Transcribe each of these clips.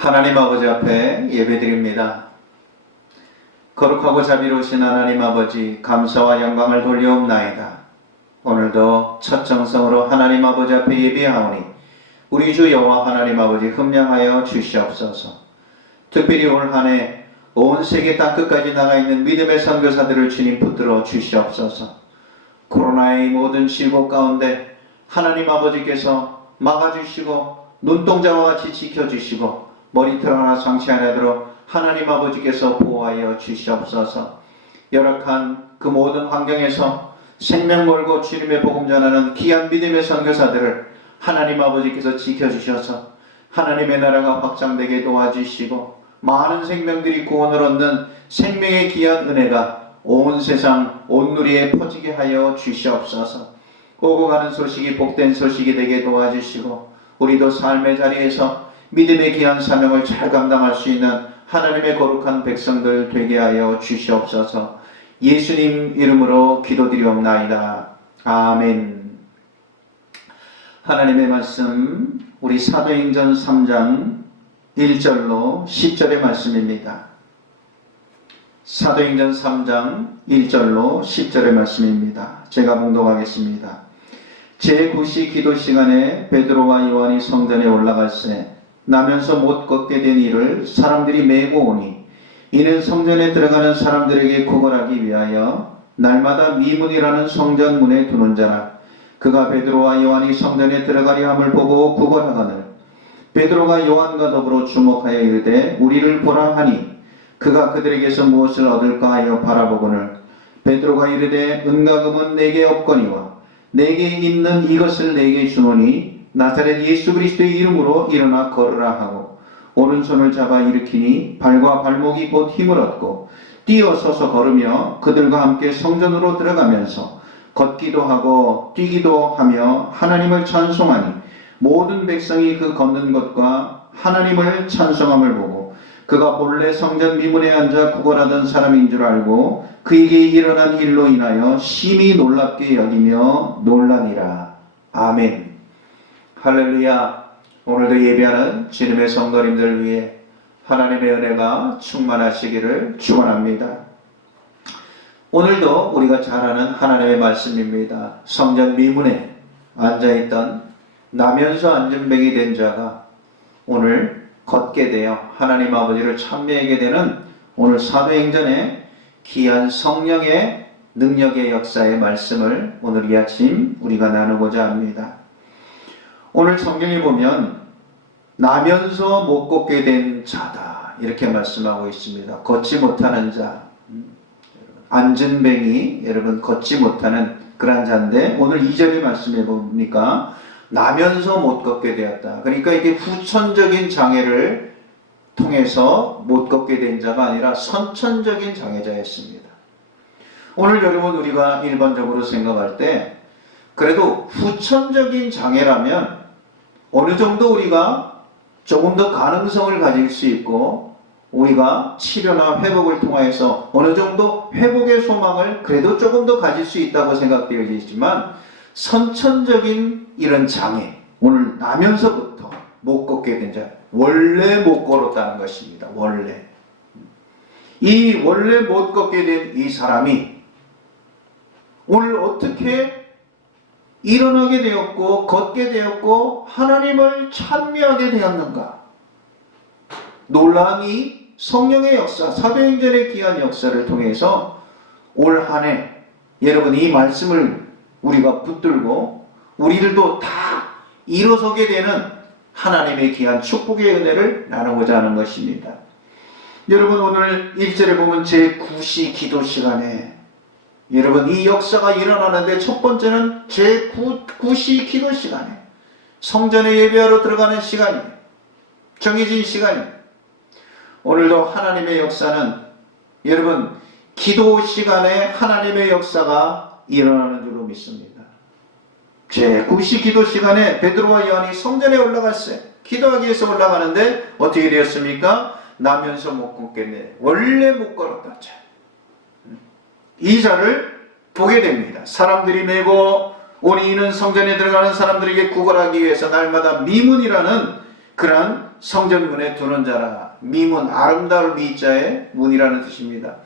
하나님 아버지 앞에 예배드립니다. 거룩하고 자비로우신 하나님 아버지, 감사와 영광을 돌려옵나이다. 오늘도 첫 정성으로 하나님 아버지 앞에 예배하오니 우리 주 여호와 하나님 아버지 흠량하여 주시옵소서. 특별히 올 한 해 온 세계 땅끝까지 나가 있는 믿음의 선교사들을 주님 붙들어 주시옵소서. 코로나의 모든 질곡 가운데 하나님 아버지께서 막아주시고 눈동자와 같이 지켜주시고 머리털 하나 상치 않도록 하나님 아버지께서 보호하여 주시옵소서. 열악한 그 모든 환경에서 생명 걸고 주님의 복음 전하는 귀한 믿음의 선교사들을 하나님 아버지께서 지켜주셔서 하나님의 나라가 확장되게 도와주시고 많은 생명들이 구원을 얻는 생명의 귀한 은혜가 온 세상 온 누리에 퍼지게 하여 주시옵소서. 오고 가는 소식이 복된 소식이 되게 도와주시고 우리도 삶의 자리에서 믿음의 귀한 사명을 잘 감당할 수 있는 하나님의 거룩한 백성들 되게 하여 주시옵소서. 예수님 이름으로 기도드리옵나이다. 아멘. 하나님의 말씀 우리 사도행전 3장 1절로 10절의 말씀입니다. 사도행전 3장 1절로 10절의 말씀입니다. 제가 봉독하겠습니다. 제9시 기도 시간에 베드로와 요한이 성전에 올라갈새 나면서 못 걷게 된 이를 사람들이 메고 오니 이는 성전에 들어가는 사람들에게 구걸하기 위하여 날마다 미문이라는 성전 문에 두는 자라. 그가 베드로와 요한이 성전에 들어가려 함을 보고 구걸하거늘 베드로가 요한과 더불어 주목하여 이르되 우리를 보라 하니 그가 그들에게서 무엇을 얻을까 하여 바라보거늘 베드로가 이르되 은과 금은 내게 없거니와 내게 있는 이것을 내게 주노니 나사렛 예수 그리스도의 이름으로 일어나 걸으라 하고 오른손을 잡아 일으키니 발과 발목이 곧 힘을 얻고 뛰어서서 걸으며 그들과 함께 성전으로 들어가면서 걷기도 하고 뛰기도 하며 하나님을 찬송하니 모든 백성이 그 걷는 것과 하나님을 찬송함을 보고 그가 본래 성전 미문에 앉아 구걸하던 사람인 줄 알고 그에게 일어난 일로 인하여 심히 놀랍게 여기며 놀라니라. 아멘. 할렐루야. 오늘도 예배하는 주님의 성도님들 위해 하나님의 은혜가 충만하시기를 축원합니다. 오늘도 우리가 잘 아는 하나님의 말씀입니다. 성전 미문에 앉아있던 나면서 안전뱅이 된 자가 오늘 걷게 되어 하나님 아버지를 찬미하게 되는 오늘 사도행전의 귀한 성령의 능력의 역사의 말씀을 오늘 이 아침 우리가 나누고자 합니다. 오늘 성경에 보면 나면서 못 걷게 된 자다 이렇게 말씀하고 있습니다. 걷지 못하는 자, 안전뱅이, 여러분 걷지 못하는 그런 자인데 오늘 2절의 말씀에 보니까 나면서 못 걷게 되었다. 그러니까 이게 후천적인 장애를 통해서 못 걷게 된 자가 아니라 선천적인 장애자였습니다. 오늘 여러분 우리가 일반적으로 생각할 때 그래도 후천적인 장애라면 어느 정도 우리가 조금 더 가능성을 가질 수 있고 우리가 치료나 회복을 통하여서 어느 정도 회복의 소망을 그래도 조금 더 가질 수 있다고 생각되어 있지만 선천적인 이런 장애, 오늘 나면서부터 못 걷게 된 자, 원래 못 걸었다는 것입니다. 원래. 이 원래 못 걷게 된 이 사람이 오늘 어떻게 일어나게 되었고 걷게 되었고 하나님을 찬미하게 되었는가? 놀라운 이 성령의 역사, 사도행전의 귀한 역사를 통해서 올 한 해 여러분 이 말씀을 우리가 붙들고 우리들도 다 일어서게 되는 하나님의 귀한 축복의 은혜를 나누고자 하는 것입니다. 여러분 오늘 1절에 보면 제9시 기도 시간에 여러분 이 역사가 일어나는데 첫 번째는 제9시 기도 시간에 성전에 예배하러 들어가는 시간이 정해진 시간이 오늘도 하나님의 역사는 여러분 기도 시간에 하나님의 역사가 일어나는 줄로 믿습니다. 제9시 기도 시간에 베드로와 요한이 성전에 올라갔어요. 기도하기 위해서 올라가는데 어떻게 되었습니까? 나면서 못 걷겠네. 원래 못 걸었다. 이 자를 보게 됩니다. 사람들이 메고 오니 이는 성전에 들어가는 사람들에게 구걸하기 위해서 날마다 미문이라는 그런 성전문에 두는 자라. 미문, 아름다울 미자의 문이라는 뜻입니다.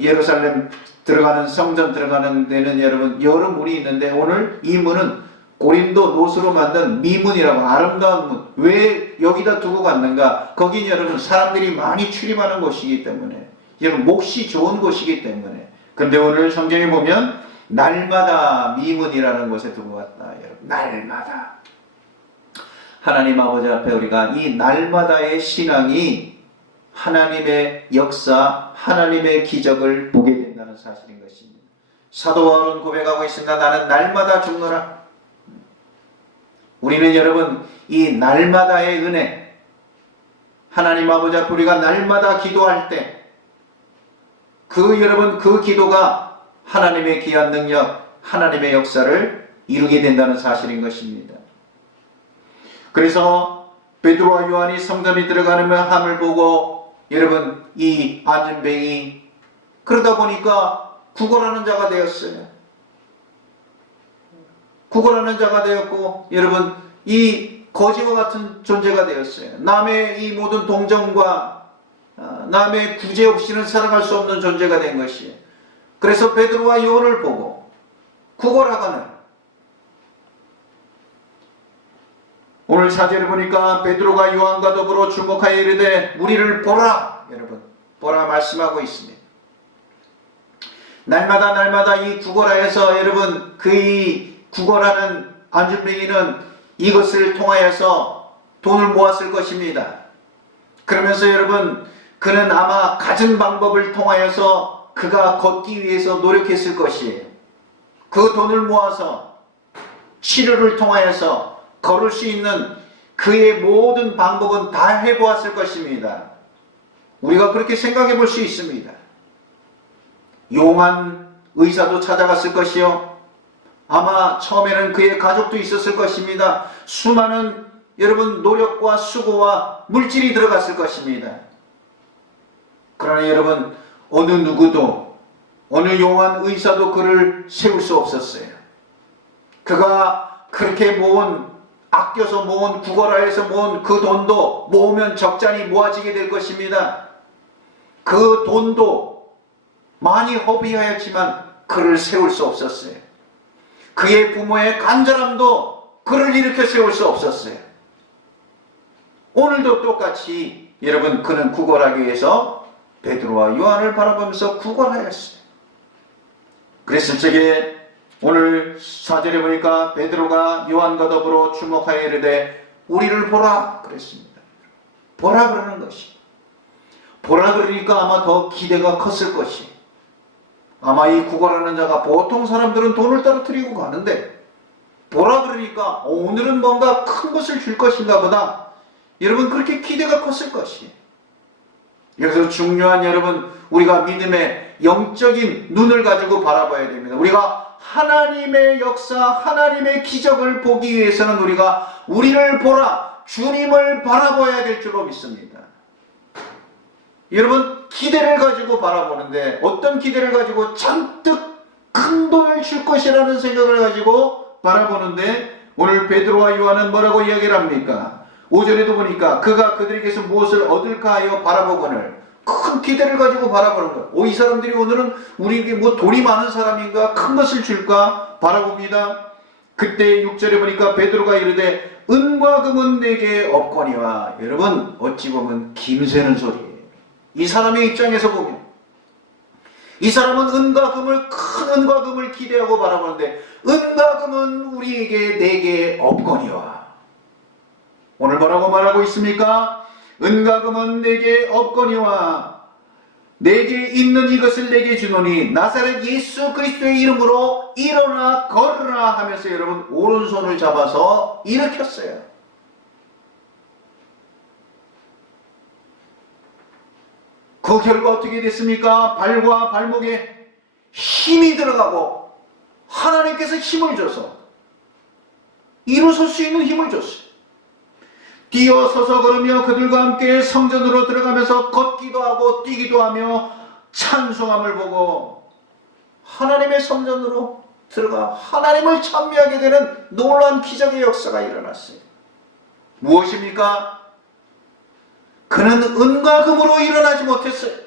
예루살렘 들어가는 성전 들어가는 데는 여러분 여러 문이 있는데 오늘 이 문은 고린도 노스로 만든 미문이라고, 아름다운 문. 왜 여기다 두고 갔는가? 거긴 여러분 사람들이 많이 출입하는 곳이기 때문에, 여러분 몫이 좋은 곳이기 때문에. 근데 오늘 성경에 보면 날마다 미문이라는 곳에 두고 갔다. 여러분 날마다 하나님 아버지 앞에 우리가 이 날마다의 신앙이 하나님의 역사, 하나님의 기적을 보게 된다는 사실인 것입니다. 사도 바울은 고백하고 있습니다. 나는 날마다 죽노라. 우리는 여러분 이 날마다의 은혜, 하나님 아버지 앞에 우리가 날마다 기도할 때 여러분 그 기도가 하나님의 귀한 능력, 하나님의 역사를 이루게 된다는 사실인 것입니다. 그래서 베드로와 요한이 성전에 들어가는 함을 보고 여러분 이 안전뱅이, 그러다 보니까 구걸하는 자가 되었어요. 구걸하는 자가 되었고 여러분 이 거지와 같은 존재가 되었어요. 남의 이 모든 동정과 남의 구제 없이는 살아갈 수 없는 존재가 된 것이에요. 그래서 베드로와 요한을 보고 구걸하거늘, 오늘 사절을 보니까 베드로가 요한과 더불어 주목하여 이르되 우리를 보라. 여러분 보라 말씀하고 있습니다. 날마다 이 구걸하여서 여러분 그 구걸하는 안전뱅이는 이것을 통하여서 돈을 모았을 것입니다. 그러면서 여러분 그는 아마 갖은 방법을 통하여서 그가 걷기 위해서 노력했을 것이에요. 그 돈을 모아서 치료를 통하여서 걸을 수 있는 그의 모든 방법은 다 해보았을 것입니다. 우리가 그렇게 생각해 볼 수 있습니다. 용한 의사도 찾아갔을 것이요, 아마 처음에는 그의 가족도 있었을 것입니다. 수많은 여러분 노력과 수고와 물질이 들어갔을 것입니다. 그러나 여러분 어느 누구도, 어느 용한 의사도 그를 세울 수 없었어요. 그가 그렇게 아껴서 모은, 구걸하여서 모은 그 돈도 모으면 적잖이 모아지게 될 것입니다. 그 돈도 많이 허비하였지만 그를 세울 수 없었어요. 그의 부모의 간절함도 그를 일으켜 세울 수 없었어요. 오늘도 똑같이 여러분 그는 구걸하기 위해서 베드로와 요한을 바라보면서 구걸하였어요. 그랬을 적에 오늘 4절에 보니까 베드로가 요한과 더불어 주목하여 이르되 우리를 보라 그랬습니다. 보라 그러는 것이, 보라 그러니까 아마 더 기대가 컸을 것이, 아마 이 구걸하는 자가 보통 사람들은 돈을 떨어뜨리고 가는데 보라 그러니까 오늘은 뭔가 큰 것을 줄 것인가 보다, 여러분 그렇게 기대가 컸을 것이. 여기서 중요한 여러분 우리가 믿음의 영적인 눈을 가지고 바라봐야 됩니다. 우리가 하나님의 역사, 하나님의 기적을 보기 위해서는 우리가 우리를 보라, 주님을 바라봐야 될 줄로 믿습니다. 여러분 기대를 가지고 바라보는데, 어떤 기대를 가지고 잔뜩 큰 돈을 줄 것이라는 생각을 가지고 바라보는데, 오늘 베드로와 요한은 뭐라고 이야기를 합니까? 5절에도 보니까 그가 그들에게서 무엇을 얻을까 하여 바라보거늘, 큰 기대를 가지고 바라보는 거예요. 이 사람들이 오늘은 우리에게 돈이 많은 사람인가, 큰 것을 줄까 바라봅니다. 그때 6절에 보니까 베드로가 이르되 은과 금은 내게 없거니와. 여러분 어찌 보면 김새는 소리예요. 이 사람의 입장에서 보면 이 사람은 큰 은과 금을 기대하고 바라보는데 은과 금은 우리에게 내게 없거니와. 오늘 뭐라고 말하고 있습니까? 은과 금은 내게 없거니와 내게 있는 이것을 내게 주노니 나사렛 예수 그리스도의 이름으로 일어나 걸으라 하면서 여러분 오른손을 잡아서 일으켰어요. 그 결과 어떻게 됐습니까? 발과 발목에 힘이 들어가고 하나님께서 힘을 줘서 일어설 수 있는 힘을 줬어요. 뛰어서서 걸으며 그들과 함께 성전으로 들어가면서 걷기도 하고 뛰기도 하며 찬송함을 보고 하나님의 성전으로 들어가 하나님을 찬미하게 되는 놀라운 기적의 역사가 일어났어요. 무엇입니까? 그는 은과 금으로 일어나지 못했어요.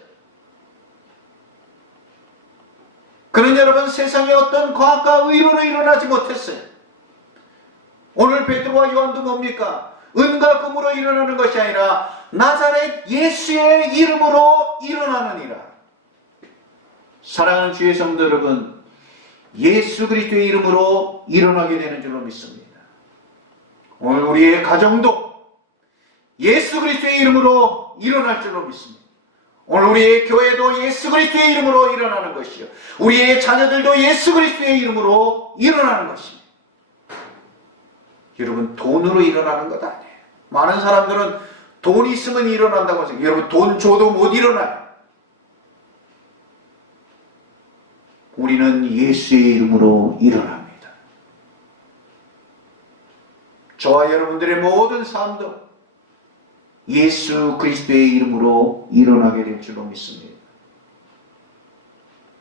그는 여러분 세상의 어떤 과학과 의로로 일어나지 못했어요. 오늘 베드로와 요한도 뭡니까? 은과 금으로 일어나는 것이 아니라 나사렛 예수의 이름으로 일어나느니라. 사랑하는 주의 성도 여러분, 예수 그리스도의 이름으로 일어나게 되는 줄로 믿습니다. 오늘 우리의 가정도 예수 그리스도의 이름으로 일어날 줄로 믿습니다. 오늘 우리의 교회도 예수 그리스도의 이름으로 일어나는 것이요, 우리의 자녀들도 예수 그리스도의 이름으로 일어나는 것입니다. 여러분, 돈으로 일어나는 것 아니에요. 많은 사람들은 돈 있으면 일어난다고 하죠. 여러분, 돈 줘도 못 일어나요. 우리는 예수의 이름으로 일어납니다. 저와 여러분들의 모든 삶도 예수 그리스도의 이름으로 일어나게 될 줄로 믿습니다.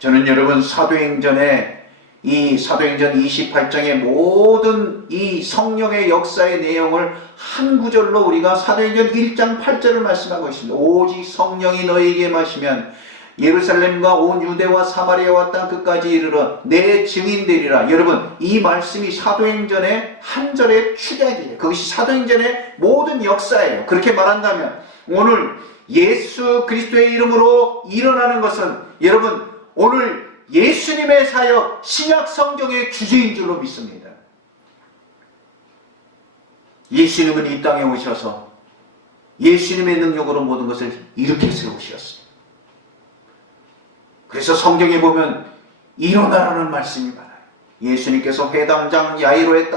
저는 여러분 사도행전에 이 사도행전 28장의 모든 이 성령의 역사의 내용을 한 구절로 우리가 사도행전 1장 8절을 말씀하고 있습니다. 오직 성령이 너희에게 마시면 예루살렘과 온 유대와 사마리아와 땅 끝까지 이르러 내 증인되리라. 여러분, 이 말씀이 사도행전의 한 절의 축약이에요. 그것이 사도행전의 모든 역사예요. 그렇게 말한다면 오늘 예수 그리스도의 이름으로 일어나는 것은 여러분, 오늘 예수님의 사역, 신약 성경의 주제인 줄로 믿습니다. 예수님은 이 땅에 오셔서 예수님의 능력으로 모든 것을 일으켜 세우셨습니다. 그래서 성경에 보면 일어나라는 말씀이 많아요. 예수님께서 회당장 야이로의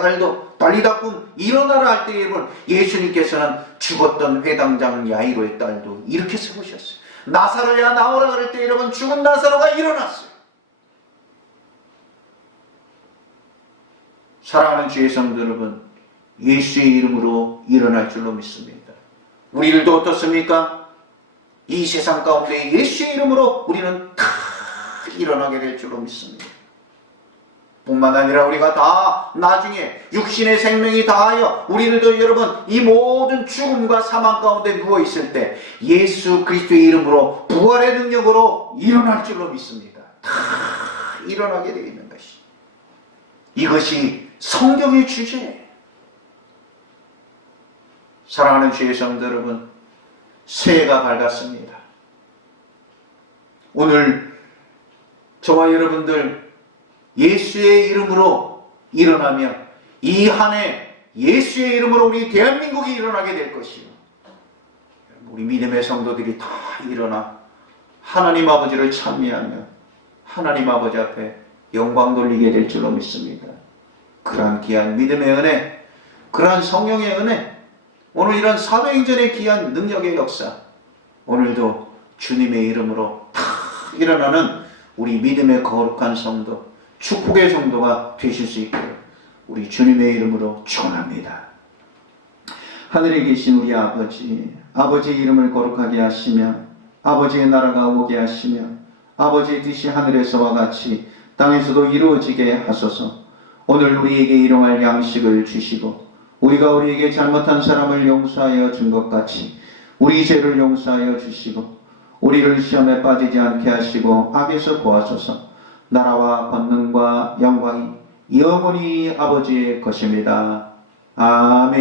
딸이다꿈 일어나라 할 때 여러분, 예수님께서는 죽었던 회당장 야이로의 딸도 이렇게 세우셨어요. 나사로야 나오라 그럴 때 여러분, 죽은 나사로가 일어났어요. 사랑하는 주의 성도 여러분, 예수의 이름으로 일어날 줄로 믿습니다. 우리들도 어떻습니까? 이 세상 가운데 예수의 이름으로 우리는 다 일어나게 될 줄로 믿습니다. 뿐만 아니라 우리가 다 나중에 육신의 생명이 다하여 우리들도 여러분 이 모든 죽음과 사망 가운데 누워있을 때 예수 그리스도의 이름으로 부활의 능력으로 일어날 줄로 믿습니다. 다 일어나게 되어 있는 것이, 이것이 성경의 주제예요. 사랑하는 주의 성도 여러분, 새해가 밝았습니다. 오늘 저와 여러분들 예수의 이름으로 일어나며 이 한 해 예수의 이름으로 우리 대한민국이 일어나게 될 것이요, 우리 믿음의 성도들이 다 일어나 하나님 아버지를 찬미하며 하나님 아버지 앞에 영광 돌리게 될 줄로 믿습니다. 그러한 귀한 믿음의 은혜, 그러한 성령의 은혜, 오늘 이런 사도행전의 귀한 능력의 역사, 오늘도 주님의 이름으로 다 일어나는 우리 믿음의 거룩한 성도, 축복의 성도가 되실 수 있도록 우리 주님의 이름으로 축원합니다. 하늘에 계신 우리 아버지, 아버지의 이름을 거룩하게 하시며 아버지의 나라가 오게 하시며 아버지의 뜻이 하늘에서와 같이 땅에서도 이루어지게 하소서. 오늘 우리에게 일용할 양식을 주시고 우리가 우리에게 잘못한 사람을 용서하여 준 것 같이 우리 죄를 용서하여 주시고 우리를 시험에 빠지지 않게 하시고 악에서 구하소서. 나라와 권능과 영광이 영원히 아버지의 것입니다. 아멘.